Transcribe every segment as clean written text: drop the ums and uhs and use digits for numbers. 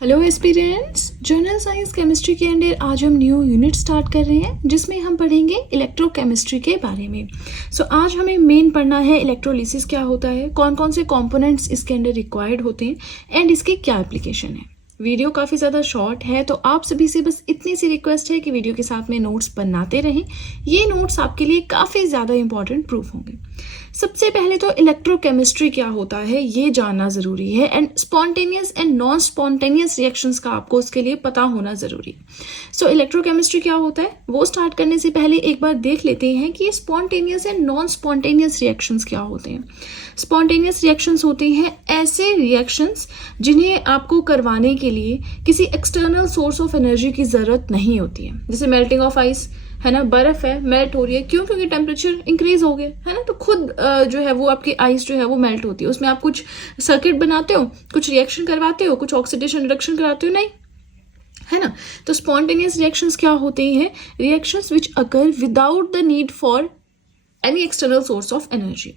Hello aspirants, journal science chemistry के under आज हम न्यू यूनिट स्टार्ट कर रहे हैं जिसमें हम पढ़ेंगे इलेक्ट्रोकेमिस्ट्री के बारे में। आज हमें मेन पढ़ना है इलेक्ट्रोलिसिस क्या होता है, कौन कौन से कंपोनेंट्स इसके अंदर रिक्वायर्ड होते हैं एंड इसके क्या एप्लीकेशन है। वीडियो काफ़ी ज़्यादा शॉर्ट है तो आप सभी से बस इतनी सी रिक्वेस्ट है कि वीडियो के साथ में नोट्स बनाते रहें। ये नोट्स आपके लिए काफ़ी ज़्यादा इंपॉर्टेंट प्रूफ होंगे। सबसे पहले तो इलेक्ट्रोकेमिस्ट्री क्या होता है ये जानना ज़रूरी है and spontaneous and non spontaneous reactions का आपको उसके लिए पता होना ज़रूरी है। इलेक्ट्रोकेमिस्ट्री क्या होता है वो स्टार्ट करने से पहले एक बार देख लेते हैं कि spontaneous and non spontaneous reactions क्या होते हैं। स्पॉन्टेनियस रिएक्शंस होते हैं ऐसे रिएक्शंस जिन्हें आपको करवाने के लिए किसी एक्सटर्नल सोर्स ऑफ एनर्जी की ज़रूरत नहीं होती है। जैसे मेल्टिंग ऑफ आइस है ना, बर्फ है मेल्ट हो रही है, क्यों? क्योंकि टेम्परेचर इंक्रीज हो गया है ना, तो खुद जो है वो आपकी आइस जो है वो मेल्ट होती है। उसमें आप कुछ सर्किट बनाते हो, कुछ रिएक्शन करवाते हो, कुछ ऑक्सीडेशन रिडक्शन कराते हो, नहीं है ना। तो स्पॉन्टेनियस रिएक्शंस क्या होते हैं? Reactions which occur without the need for any external source of energy.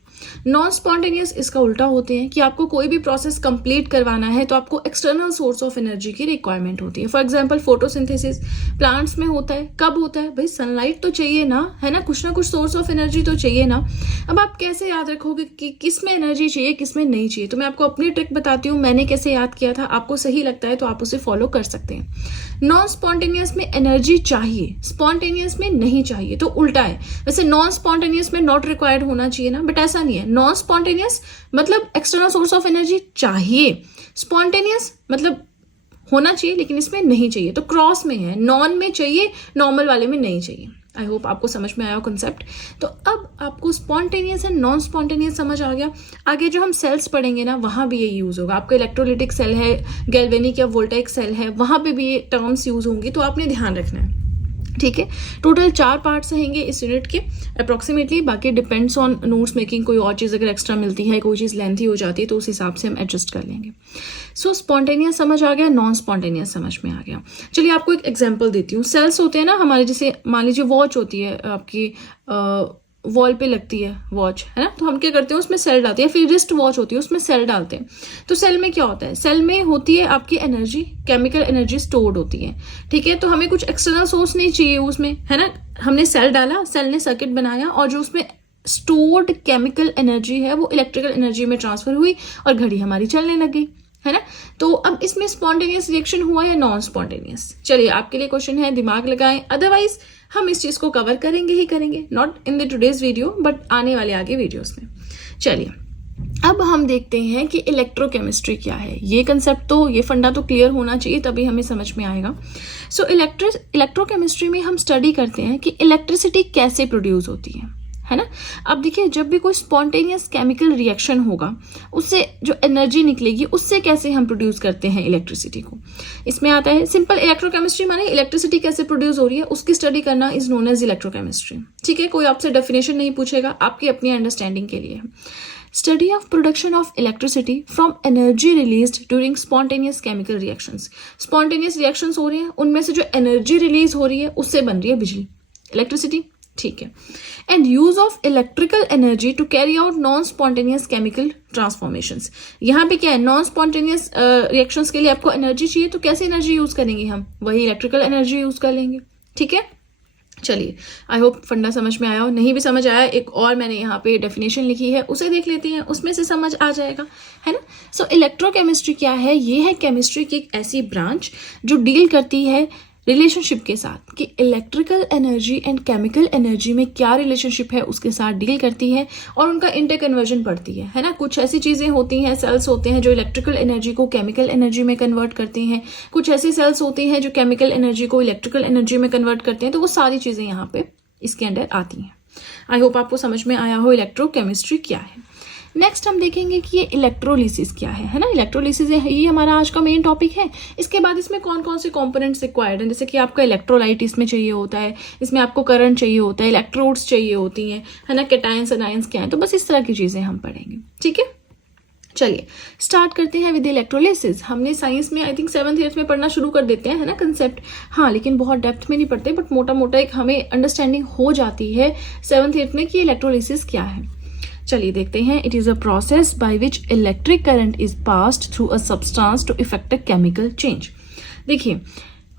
Non spontaneous इसका उल्टा होते हैं कि आपको कोई भी प्रोसेस कंप्लीट करवाना है तो आपको एक्सटर्नल सोर्स ऑफ एनर्जी की रिक्वायरमेंट होती है। फॉर एग्जांपल फोटोसिंथेसिस प्लांट्स में होता है, कब होता है? भाई सनलाइट तो चाहिए ना, है ना, कुछ सोर्स ऑफ एनर्जी तो चाहिए ना। अब आप कैसे याद रखोगे कि किस में एनर्जी चाहिए किस में नहीं चाहिए? तो मैं आपको अपनी ट्रिक बताती हूँ, मैंने कैसे याद किया था। आपको सही लगता है तो आप उसे फॉलो कर सकते हैं। नॉन स्पॉन्टेनियस में एनर्जी चाहिए, स्पॉन्टेनियस में नहीं चाहिए, तो उल्टा है। वैसे नॉन स्पॉन्टेनियस में नॉट रिक्वायर्ड होना चाहिए ना, बट ऐसा नहीं है। नॉन स्पॉन्टेनियस मतलब एक्सटर्नल सोर्स ऑफ एनर्जी चाहिए, स्पॉन्टेनियस मतलब होना चाहिए लेकिन इसमें नहीं चाहिए, तो क्रॉस में है। नॉन में चाहिए, नॉर्मल वाले में नहीं चाहिए। आई होप आपको समझ में आया कॉन्सेप्ट। तो अब आपको स्पॉन्टेनियस एंड नॉन स्पॉन्टेनियस समझ आ गया। आगे जो हम सेल्स पढ़ेंगे ना वहां भी ये यूज होगा। आपका इलेक्ट्रोलिटिक सेल है, गैल्वेनिक या वोल्टाइक सेल है, वहां पे भी ये टर्म्स यूज होंगी, तो आपने ध्यान रखना है। ठीक है, टोटल 4 पार्ट्स रहेंगे इस यूनिट के अप्रोक्सीमेटली। बाकी डिपेंड्स ऑन नोट्स मेकिंग, कोई और चीज़ अगर एक्स्ट्रा मिलती है, कोई चीज़ लेंथी हो जाती है तो उस हिसाब से हम एडजस्ट कर लेंगे। स्पॉन्टेनियस समझ आ गया, नॉन स्पॉन्टेनियस समझ में आ गया। चलिए आपको एक एग्जांपल देती हूँ। सेल्स होते हैं ना हमारे, जैसे मान लीजिए वॉच होती है आपकी, वॉल पे लगती है वॉच, है ना, तो हम क्या करते हैं उसमें सेल डालते हैं। फिर रिस्ट वॉच होती है उसमें सेल डालते हैं। तो सेल में क्या होता है? सेल में होती है आपकी एनर्जी, केमिकल एनर्जी स्टोर्ड होती है। ठीक है, तो हमें कुछ एक्सटर्नल सोर्स नहीं चाहिए उसमें, है ना। हमने सेल डाला, सेल ने सर्किट बनाया और जो उसमें स्टोर्ड केमिकल एनर्जी है वो इलेक्ट्रिकल एनर्जी में ट्रांसफर हुई और घड़ी हमारी चलने लग गई, है ना। तो अब इसमें स्पॉन्टेनियस रिएक्शन हुआ या नॉन स्पॉन्टेनियस? चलिए आपके लिए क्वेश्चन है, दिमाग लगाएं, अदरवाइज हम इस चीज को कवर करेंगे ही करेंगे, not in the today's video but आने वाले आगे वीडियोस में। चलिए अब हम देखते हैं कि इलेक्ट्रोकेमिस्ट्री क्या है। ये कंसेप्ट तो, ये फंडा तो क्लियर होना चाहिए तभी हमें समझ में आएगा। इलेक्ट्रोकेमिस्ट्री में हम स्टडी करते हैं कि इलेक्ट्रिसिटी कैसे प्रोड्यूस होती है ना। अब देखिए, जब भी कोई स्पॉन्टेनियस केमिकल रिएक्शन होगा उससे जो एनर्जी निकलेगी उससे कैसे हम प्रोड्यूस करते हैं इलेक्ट्रिसिटी को, इसमें आता है सिंपल इलेक्ट्रोकेमिस्ट्री। माने इलेक्ट्रिसिटी कैसे प्रोड्यूस हो रही है उसकी स्टडी करना इज नोन एज इलेक्ट्रोकेमिस्ट्री। ठीक है, कोई आपसे डेफिनेशन नहीं पूछेगा, आपकी अपनी अंडरस्टैंडिंग के लिए। Study of production of electricity from energy released during spontaneous chemical reactions. Spontaneous reactions हो रही हैं, उनमें से जो एनर्जी रिलीज हो रही है उससे बन रही है बिजली, इलेक्ट्रिसिटी। ठीक है, and use of electrical energy to carry out non spontaneous chemical transformations. यहाँ पे क्या है, नॉन स्पॉन्टेनियस रिएक्शंस के लिए आपको एनर्जी चाहिए, तो कैसे एनर्जी यूज करेंगे हम? वही इलेक्ट्रिकल एनर्जी यूज कर लेंगे। ठीक है, चलिए आई होप फंडा समझ में आया हो। नहीं भी समझ आया, एक और मैंने यहाँ पे डेफिनेशन लिखी है उसे देख लेते हैं, उसमें से समझ आ जाएगा, है ना। इलेक्ट्रोकेमिस्ट्री क्या है? ये है केमिस्ट्री की एक ऐसी ब्रांच जो डील करती है रिलेशनशिप के साथ, कि electrical energy and chemical energy में क्या रिलेशनशिप है उसके साथ डील करती है और उनका इंटरकन्वर्जन पढ़ती है ना। कुछ ऐसी चीज़ें होती हैं, सेल्स होते हैं जो इलेक्ट्रिकल एनर्जी को केमिकल एनर्जी में कन्वर्ट करते हैं, कुछ ऐसी सेल्स होती हैं जो केमिकल एनर्जी को इलेक्ट्रिकल एनर्जी में कन्वर्ट करते हैं। तो वो सारी चीज़ें यहाँ पे इसके अंदर आती हैं। आई होप आपको समझ में आया हो इलेक्ट्रोकेमिस्ट्री क्या है। नेक्स्ट हम देखेंगे कि ये इलेक्ट्रोलिसिस क्या है ना। इलेक्ट्रोलिसिस ये हमारा आज का मेन टॉपिक है। इसके बाद इसमें कौन कौन से कंपोनेंट्स रिक्वायर्ड हैं, जैसे कि आपका इलेक्ट्रोलाइट इसमें चाहिए होता है, इसमें आपको करंट चाहिए होता है, इलेक्ट्रोड्स चाहिए होती हैं, है ना, कैटायंस एनायंस क्या है। तो बस इस तरह की चीज़ें हम पढ़ेंगे। ठीक है, चलिए स्टार्ट करते हैं विद इलेक्ट्रोलिसिस। हमने साइंस में आई थिंक 7th 8th में पढ़ना शुरू कर देते हैं, है ना, कंसेप्ट। हाँ, लेकिन बहुत डेप्थ में नहीं पढ़ते, बट मोटा मोटा एक हमें अंडरस्टैंडिंग हो जाती है 7th 8th में कि इलेक्ट्रोलिसिस क्या है। चलिए देखते हैं. It is a process by which electric current is passed through a substance to effect a chemical change. देखिए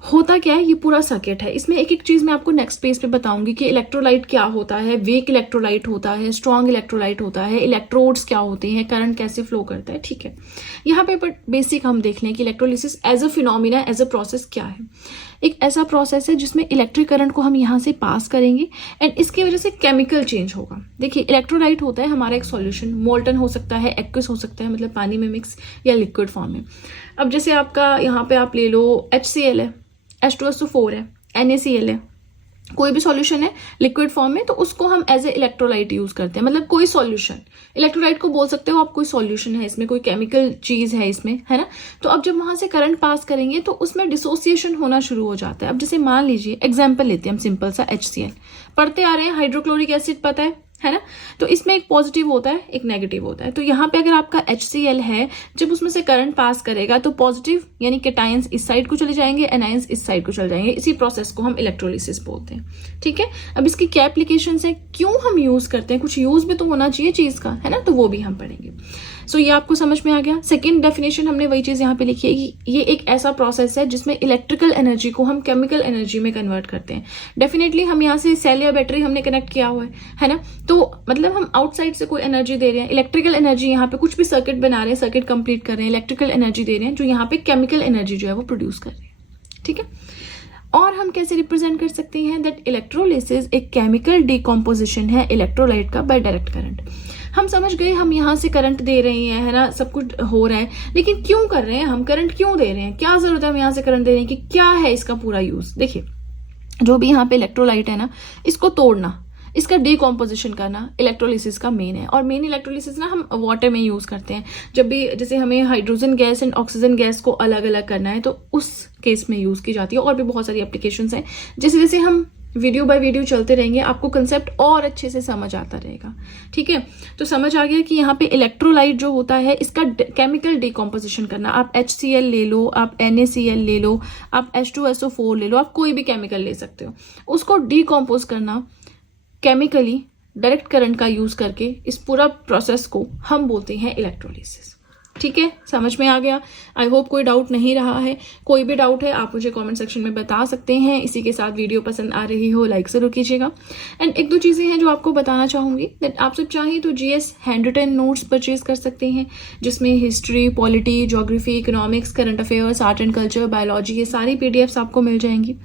होता क्या है, ये पूरा सर्किट है. इसमें एक एक चीज मैं आपको नेक्स्ट पेज पे बताऊंगी कि इलेक्ट्रोलाइट क्या होता है, वीक इलेक्ट्रोलाइट होता है, स्ट्रॉन्ग इलेक्ट्रोलाइट होता है, इलेक्ट्रोड्स क्या होते हैं, करंट कैसे फ्लो करता है. ठीक है, यहाँ पे बट बेसिक हम देख लें कि electrolysis as a phenomena, as a process क्या है. एक ऐसा प्रोसेस है जिसमें इलेक्ट्रिक करंट को हम यहाँ से पास करेंगे एंड इसकी वजह से केमिकल चेंज होगा. देखिए इलेक्ट्रोलाइट होता है हमारा एक सॉल्यूशन, मोल्टन हो सकता है, एक्वस हो सकता है, मतलब पानी में मिक्स या लिक्विड फॉर्म में. अब जैसे आपका यहाँ पे आप ले लो HCl है, H2SO4 है, NaCl है, कोई भी सॉल्यूशन है लिक्विड फॉर्म में, तो उसको हम एज ए इलेक्ट्रोलाइट यूज करते हैं. मतलब कोई सॉल्यूशन, इलेक्ट्रोलाइट को बोल सकते हो आप, कोई सॉल्यूशन है इसमें, कोई केमिकल चीज है इसमें, है ना. तो अब जब वहां से करंट पास करेंगे तो उसमें डिसोसिएशन होना शुरू हो जाता है. अब जैसे मान लीजिए एग्जाम्पल लेते हैं हम सिंपल सा, HCl पढ़ते आ रहे हैं, हाइड्रोक्लोरिक एसिड पता है ना. तो इसमें एक पॉजिटिव होता है, एक नेगेटिव होता है. तो यहाँ पे अगर आपका HCl है, जब उसमें से करंट पास करेगा तो पॉजिटिव यानी कैटायंस इस साइड को चले जाएंगे, एनायंस इस साइड को चले जाएंगे. इसी प्रोसेस को हम इलेक्ट्रोलिसिस बोलते हैं. ठीक है, अब इसकी क्या एप्लीकेशन है, क्यों हम यूज करते हैं, कुछ यूज भी तो होना चाहिए चीज का, है ना, तो वो भी हम पढ़ेंगे. सो ये आपको समझ में आ गया. सेकेंड डेफिनेशन हमने वही चीज यहाँ पे लिखी है कि ये एक ऐसा प्रोसेस है जिसमें इलेक्ट्रिकल एनर्जी को हम केमिकल एनर्जी में कन्वर्ट करते हैं. डेफिनेटली हम यहाँ से सेल या बैटरी हमने कनेक्ट किया हुआ है ना, तो मतलब हम आउटसाइड से कोई एनर्जी दे रहे हैं, इलेक्ट्रिकल एनर्जी, यहाँ पे कुछ भी सर्किट बना रहे हैं, सर्किट कंप्लीट कर रहे हैं, इलेक्ट्रिकल एनर्जी दे रहे हैं, जो यहाँ पे केमिकल एनर्जी जो है वो प्रोड्यूस कर रहे हैं. ठीक है, और हम कैसे रिप्रेजेंट कर सकते हैं दैट इलेक्ट्रोलिसिस एक केमिकल डिकम्पोजिशन है इलेक्ट्रोलाइट का बाय डायरेक्ट करंट. हम समझ गए, हम यहाँ से करंट दे रहे हैं, है ना, सब कुछ हो रहा है, लेकिन क्यों कर रहे हैं हम, करंट क्यों दे रहे हैं, क्या जरूरत है हम यहाँ से करंट देने की, क्या है इसका पूरा यूज. देखिए जो भी यहाँ पे इलेक्ट्रोलाइट है ना, इसको तोड़ना, इसका डिकम्पोजिशन करना इलेक्ट्रोलिसिस का मेन है. और मेन इलेक्ट्रोलिसिस ना हम वाटर में यूज करते हैं. जब भी जैसे हमें hydrogen gas and oxygen gas को अलग अलग करना है तो उस केस में यूज की जाती है. और भी बहुत सारी एप्लीकेशंस हैं. जैसे जैसे हम वीडियो बाय वीडियो चलते रहेंगे आपको कंसेप्ट और अच्छे से समझ आता रहेगा. ठीक है, तो समझ आ गया कि यहाँ पे इलेक्ट्रोलाइट जो होता है इसका केमिकल डिकम्पोजिशन करना. आप HCl ले लो, आप NaCl ले लो, आप H2SO4 ले लो, आप कोई भी केमिकल ले सकते हो, उसको डिकम्पोज करना केमिकली डायरेक्ट करंट का यूज करके, इस पूरा प्रोसेस को हम बोलते हैं इलेक्ट्रोलिसिस. ठीक है, समझ में आ गया. आई होप कोई डाउट नहीं रहा है. कोई भी डाउट है आप मुझे कमेंट सेक्शन में बता सकते हैं. इसी के साथ वीडियो पसंद आ रही हो लाइक जरूर कीजिएगा. एंड एक दो चीज़ें हैं जो आपको बताना चाहूँगी दैट आप सब चाहें तो GS hand written notes purchase कर सकते हैं, जिसमें history, polity, geography, economics, current affairs, art and culture, biology, ये सारी PDFs आपको मिल जाएंगी.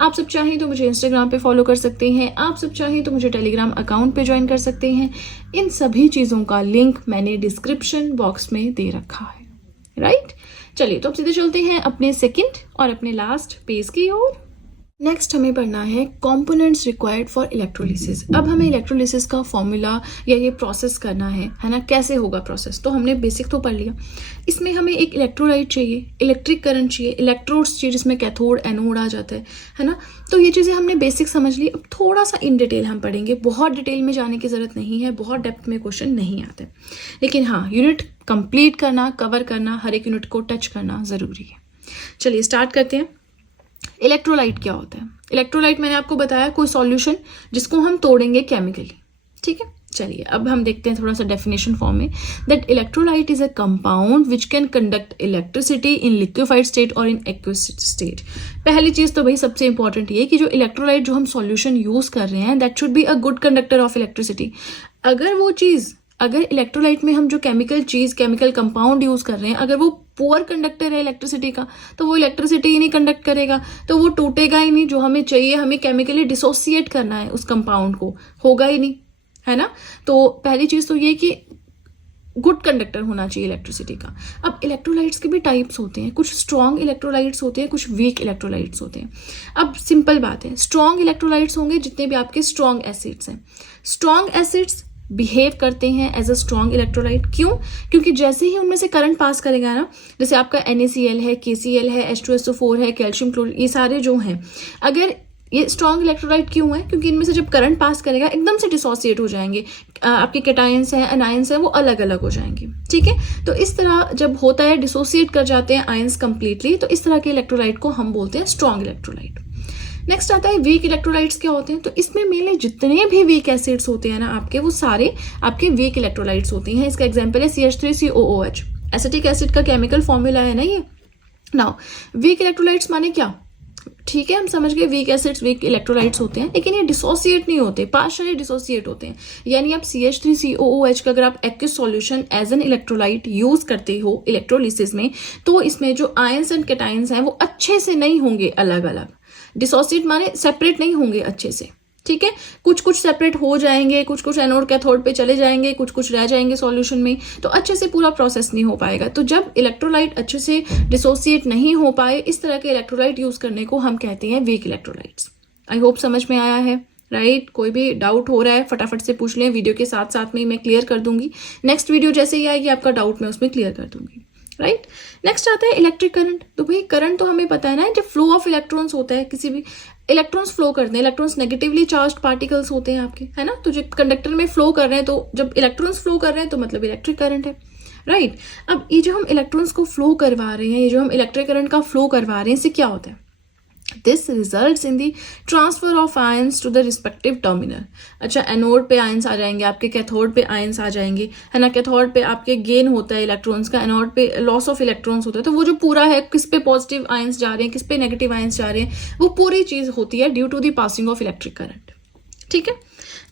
आप सब चाहें तो मुझे इंस्टाग्राम पे फॉलो कर सकते हैं. आप सब चाहें तो मुझे टेलीग्राम अकाउंट पे ज्वाइन कर सकते हैं. इन सभी चीज़ों का लिंक मैंने डिस्क्रिप्शन बॉक्स में दे रखा है. राइट, चलिए तो अब सीधे चलते हैं अपने सेकंड और अपने लास्ट पेज की ओर. नेक्स्ट हमें पढ़ना है कंपोनेंट्स रिक्वायर्ड फॉर इलेक्ट्रोलिसिस. अब हमें इलेक्ट्रोलिसिस का फॉर्मूला या ये प्रोसेस करना है ना, कैसे होगा प्रोसेस, तो हमने बेसिक तो पढ़ लिया. इसमें हमें एक इलेक्ट्रोलाइट चाहिए, इलेक्ट्रिक करंट चाहिए, इलेक्ट्रोड्स चाहिए जिसमें कैथोड एनोड आ जाता है ना. तो ये चीज़ें हमने बेसिक समझ ली. अब थोड़ा सा इन डिटेल हम पढ़ेंगे, बहुत डिटेल में जाने की जरूरत नहीं है, बहुत डेप्थ में क्वेश्चन नहीं आते, लेकिन हाँ यूनिट कंप्लीट करना, कवर करना, हर एक यूनिट को टच करना जरूरी है. चलिए स्टार्ट करते हैं. इलेक्ट्रोलाइट क्या होता है. इलेक्ट्रोलाइट मैंने आपको बताया कोई सॉल्यूशन जिसको हम तोड़ेंगे केमिकली. ठीक है, चलिए अब हम देखते हैं थोड़ा सा डेफिनेशन फॉर्म में that electrolyte is a compound which can conduct electricity in liquefied state और इन एक्वस स्टेट. पहली चीज तो भाई सबसे इंपॉर्टेंट ये कि जो इलेक्ट्रोलाइट जो हम सॉल्यूशन यूज कर रहे हैं that should be a good conductor of electricity. अगर इलेक्ट्रोलाइट में हम जो केमिकल कंपाउंड यूज कर रहे हैं, अगर वो पुअर कंडक्टर है इलेक्ट्रिसिटी का, तो वो इलेक्ट्रिसिटी ही नहीं कंडक्ट करेगा, तो वो टूटेगा ही नहीं. जो हमें चाहिए, हमें केमिकली डिसोसिएट करना है उस कंपाउंड को, होगा ही नहीं, है ना. तो पहली चीज तो ये कि गुड कंडक्टर होना चाहिए इलेक्ट्रिसिटी का. अब इलेक्ट्रोलाइट्स के भी टाइप्स होते हैं, कुछ स्ट्रॉन्ग इलेक्ट्रोलाइट्स होते हैं, कुछ वीक इलेक्ट्रोलाइट्स होते हैं. अब सिंपल बात है, स्ट्रॉन्ग इलेक्ट्रोलाइट्स होंगे जितने भी आपके स्ट्रॉन्ग एसिड्स हैं. स्ट्रॉन्ग एसिड्स बिहेव करते हैं एज अ स्ट्रॉन्ग इलेक्ट्रोलाइट. क्यों? क्योंकि जैसे ही उनमें से करंट पास करेगा ना, जैसे आपका NaCl है, KCl है, H2SO4 है, कैल्शियम क्लोराइड, ये सारे जो हैं, अगर ये स्ट्रॉन्ग इलेक्ट्रोलाइट क्यों है, क्योंकि इनमें से जब करंट पास करेगा एकदम से डिसोसिएट हो जाएंगे. आपके कैटायंस हैं, अनायंस हैं, वो अलग अलग हो जाएंगे. ठीक है, तो इस तरह जब होता है, डिसोसिएट कर जाते हैं आयंस कंप्लीटली, तो इस तरह के इलेक्ट्रोलाइट को हम बोलते हैं स्ट्रॉन्ग इलेक्ट्रोलाइट. नेक्स्ट आता है वीक इलेक्ट्रोलाइट्स क्या होते हैं। तो इसमें मेनली जितने भी वीक एसिड्स होते हैं ना आपके, वो सारे आपके वीक इलेक्ट्रोलाइट्स होते हैं। इसका एग्जांपल है CH3COOH, एसिटिक एसिड का केमिकल फॉर्मूला है ना ये। नाउ वीक इलेक्ट्रोलाइट्स माने क्या, ठीक है हम समझ गए वीक एसिड्स वीक इलेक्ट्रोलाइट्स होते हैं, लेकिन ये डिसोसिएट नहीं होते, पार्शियली डिसोसिएट होते हैं। यानी आप CH3COOH का अगर आप aqueous solution as an electrolyte use करते हो इलेक्ट्रोलिसिस में, तो इसमें जो आयंस एंड कैटायंस हैं वो अच्छे से नहीं होंगे, अलग अलग डिसोसिएट माने सेपरेट नहीं होंगे अच्छे से, ठीक है। कुछ कुछ सेपरेट हो जाएंगे, कुछ कुछ एनोड कैथोड पे चले जाएंगे, कुछ कुछ रह जाएंगे सॉल्यूशन में, तो अच्छे से पूरा प्रोसेस नहीं हो पाएगा। तो जब इलेक्ट्रोलाइट अच्छे से डिसोसिएट नहीं हो पाए, इस तरह के इलेक्ट्रोलाइट यूज करने को हम कहते हैं वीक इलेक्ट्रोलाइट्स। आई होप समझ में आया है, राइट। कोई भी डाउट हो रहा है फटाफट से पूछ लें, वीडियो के साथ साथ में ही मैं क्लियर कर दूंगी। नेक्स्ट वीडियो जैसे ही आएगी आपका डाउट मैं उसमें क्लियर कर दूंगी, राइट। नेक्स्ट आता है इलेक्ट्रिक करंट। तो भाई करंट तो हमें पता है ना, जब फ्लो ऑफ इलेक्ट्रॉन्स होता है, किसी भी इलेक्ट्रॉन्स फ्लो करते हैं, इलेक्ट्रॉन्स नेगेटिवली चार्ज पार्टिकल्स होते हैं आपके, है ना। तो जब कंडक्टर में फ्लो कर रहे हैं, तो जब इलेक्ट्रॉन्स फ्लो कर रहे हैं तो मतलब इलेक्ट्रिक करंट है, राइट। अब ये जो हम इलेक्ट्रॉन्स को फ्लो करवा रहे हैं, ये जो हम इलेक्ट्रिक करंट का फ्लो करवा रहे हैं, इससे क्या होता है, this results in the transfer of ions to the respective terminal. अच्छा, एनोड पे आयंस आ जाएंगे आपके, कैथोड पे आयंस आ जाएंगे, है ना। कैथोड पे आपके गेन होता है इलेक्ट्रॉन्स का, एनोड पे लॉस ऑफ इलेक्ट्रॉन्स होता है। तो वो जो पूरा है, किस पे पॉजिटिव आयंस जा रहे हैं, किस पे नेगेटिव आयंस जा रहे हैं, वो पूरी चीज होती है due to the passing of electric current, ठीक है।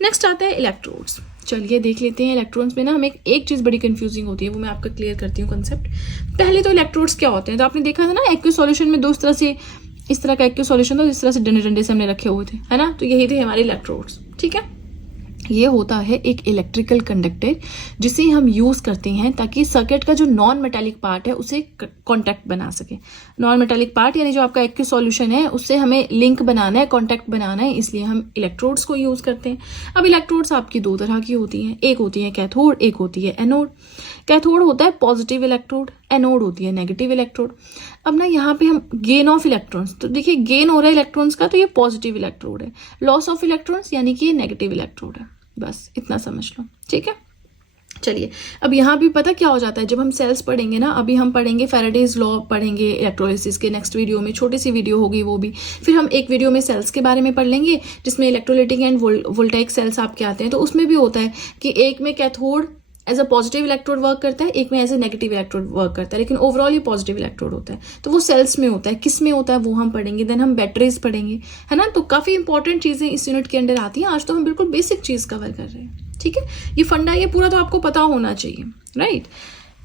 नेक्स्ट आता है इलेक्ट्रोड्स। चलिए देख लेते हैं इलेक्ट्रॉन्स में ना हमें एक चीज बड़ी कंफ्यूजिंग होती है, वो मैं आपका क्लियर करती हूँ कंसेप्ट। पहले तो इलेक्ट्रोड्स क्या होते हैं, तो आपने देखा था ना एक्वियस सॉल्यूशन में दो तरह से, इस तरह का एक्वियस सॉल्यूशन था, जिस तरह से डंडे डंडे से हमने रखे हुए थे, है ना। तो यही थे हमारे इलेक्ट्रोड्स, ठीक है। ये होता है एक इलेक्ट्रिकल कंडक्टर जिसे हम यूज करते हैं ताकि सर्किट का जो नॉन मेटालिक पार्ट है उसे कांटेक्ट बना सके। नॉन मेटालिक पार्ट यानी जो आपका एक्वियस सॉल्यूशन है उससे हमें लिंक बनाना है, कांटेक्ट बनाना है, इसलिए हम इलेक्ट्रोड्स को यूज करते हैं। अब इलेक्ट्रोड्स आपकी दो तरह की होती हैं, एक होती है कैथोड, एक होती है एनोड। कैथोड होता है पॉजिटिव इलेक्ट्रोड, एनोड होती है नेगेटिव इलेक्ट्रोड। अब ना यहाँ पे हम गेन ऑफ इलेक्ट्रॉन्स, तो देखिए गेन हो रहा है इलेक्ट्रॉन्स का, तो ये पॉजिटिव इलेक्ट्रोड है। लॉस ऑफ इलेक्ट्रॉन्स यानी कि ये नेगेटिव इलेक्ट्रोड है, बस इतना समझ लो, ठीक है। चलिए अब यहाँ भी पता क्या हो जाता है, जब हम सेल्स पढ़ेंगे ना, अभी हम पढ़ेंगे फैराडेज लॉ पढ़ेंगे इलेक्ट्रोलिसिस के नेक्स्ट वीडियो में, छोटी सी वीडियो होगी वो भी। फिर हम एक वीडियो में सेल्स के बारे में पढ़ लेंगे जिसमें इलेक्ट्रोलाइटिक एंड वोल्टाइक सेल्स आपके आते हैं। तो उसमें भी होता है कि एक में cathode as a positive electrode work करता है, एक में as a negative electrode work करता है, लेकिन ओवरऑल ये पॉजिटिव इलेक्ट्रोड होता है। तो वो सेल्स में होता है, किस में होता है वो हम पढ़ेंगे। देन हम बैटरीज पढ़ेंगे, है ना। तो काफी इंपॉर्टेंट चीजें इस यूनिट के अंदर आती हैं। आज तो हम बिल्कुल बेसिक चीज कवर कर रहे हैं, ठीक है। ये फंडा ये पूरा तो आपको पता होना चाहिए, राइट।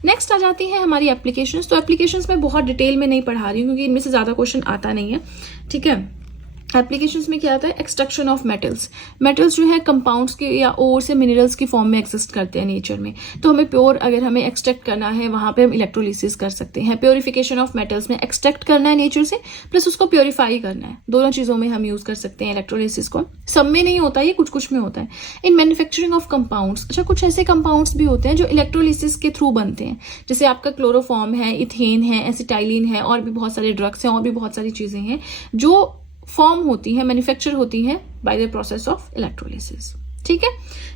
नेक्स्ट आ जाती है हमारी एप्लीकेशंस। तो एप्लीकेशंस में बहुत डिटेल में नहीं पढ़ा रही हूँ क्योंकि इनमें से ज्यादा क्वेश्चन आता नहीं है, ठीक है। एप्लीकेशंस में क्या आता है, एक्सट्रैक्शन ऑफ मेटल्स। मेटल्स जो है कंपाउंड्स के या और से मिनरल्स की फॉर्म में एग्जिस्ट करते हैं नेचर में। तो हमें प्योर अगर हमें एक्सट्रैक्ट करना है, वहां पे हम इलेक्ट्रोलिसिस कर सकते हैं। प्योरिफिकेशन ऑफ मेटल्स में एक्सट्रैक्ट करना है नेचर से, प्लस उसको प्योरीफाई करना है, दोनों चीजों में हम यूज कर सकते हैं इलेक्ट्रोलिसिस को। सब में नहीं होता ये, कुछ कुछ में होता है। इन मैन्युफैक्चरिंग ऑफ कंपाउंड्स, अच्छा कुछ ऐसे कंपाउंड्स भी होते हैं जो इलेक्ट्रोलिसिस के थ्रू बनते हैं, जैसे आपका क्लोरोफॉर्म है, इथेन है, एसिटाइलिन है, और भी बहुत सारे ड्रग्स हैं, और भी बहुत सारी चीजें हैं जो फॉर्म होती है, मैन्युफैक्चर होती है by the process of electrolysis, ठीक है।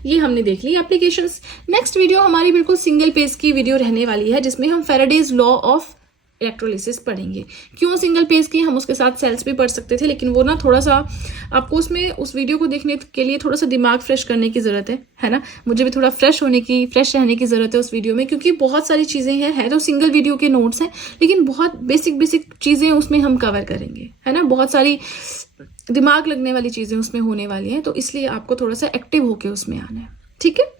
ये हमने देख ली एप्लीकेशंस। नेक्स्ट वीडियो हमारी बिल्कुल सिंगल पेज की वीडियो रहने वाली है जिसमें हम फैराडेज लॉ ऑफ इलेक्ट्रोलिसिस पढ़ेंगे। क्यों सिंगल पेज की, हम उसके साथ सेल्स भी पढ़ सकते थे, लेकिन वो ना थोड़ा सा आपको उसमें उस वीडियो को देखने के लिए थोड़ा सा दिमाग फ्रेश करने की जरूरत है ना। मुझे भी थोड़ा फ्रेश रहने की जरूरत है उस वीडियो में, क्योंकि बहुत सारी चीजें हैं, है तो सिंगल वीडियो के नोट्स हैं, लेकिन बहुत बेसिक चीजें उसमें हम कवर करेंगे, है ना। बहुत सारी दिमाग लगने वाली चीजें उसमें होने वाली हैं, तो इसलिए आपको थोड़ा सा एक्टिव होके उसमें आना है, ठीक है।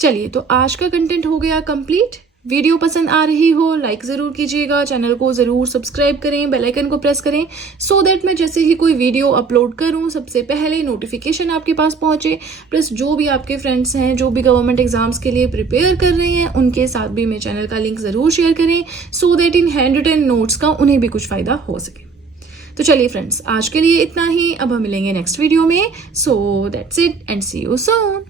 चलिए तो आज का कंटेंट हो गया कंप्लीट। वीडियो पसंद आ रही हो लाइक जरूर कीजिएगा, चैनल को जरूर सब्सक्राइब करें, बेल आइकन को प्रेस करें, सो दैट मैं जैसे ही कोई वीडियो अपलोड करूं सबसे पहले नोटिफिकेशन आपके पास पहुंचे। प्लस जो भी आपके फ्रेंड्स हैं जो भी गवर्नमेंट एग्जाम्स के लिए प्रिपेयर कर रहे हैं उनके साथ भी मेरे चैनल का लिंक जरूर शेयर करें, so that in hand written notes का उन्हें भी कुछ फायदा हो सके। तो चलिए फ्रेंड्स, आज के लिए इतना ही। अब हम मिलेंगे नेक्स्ट वीडियो में। So that's it and see you soon.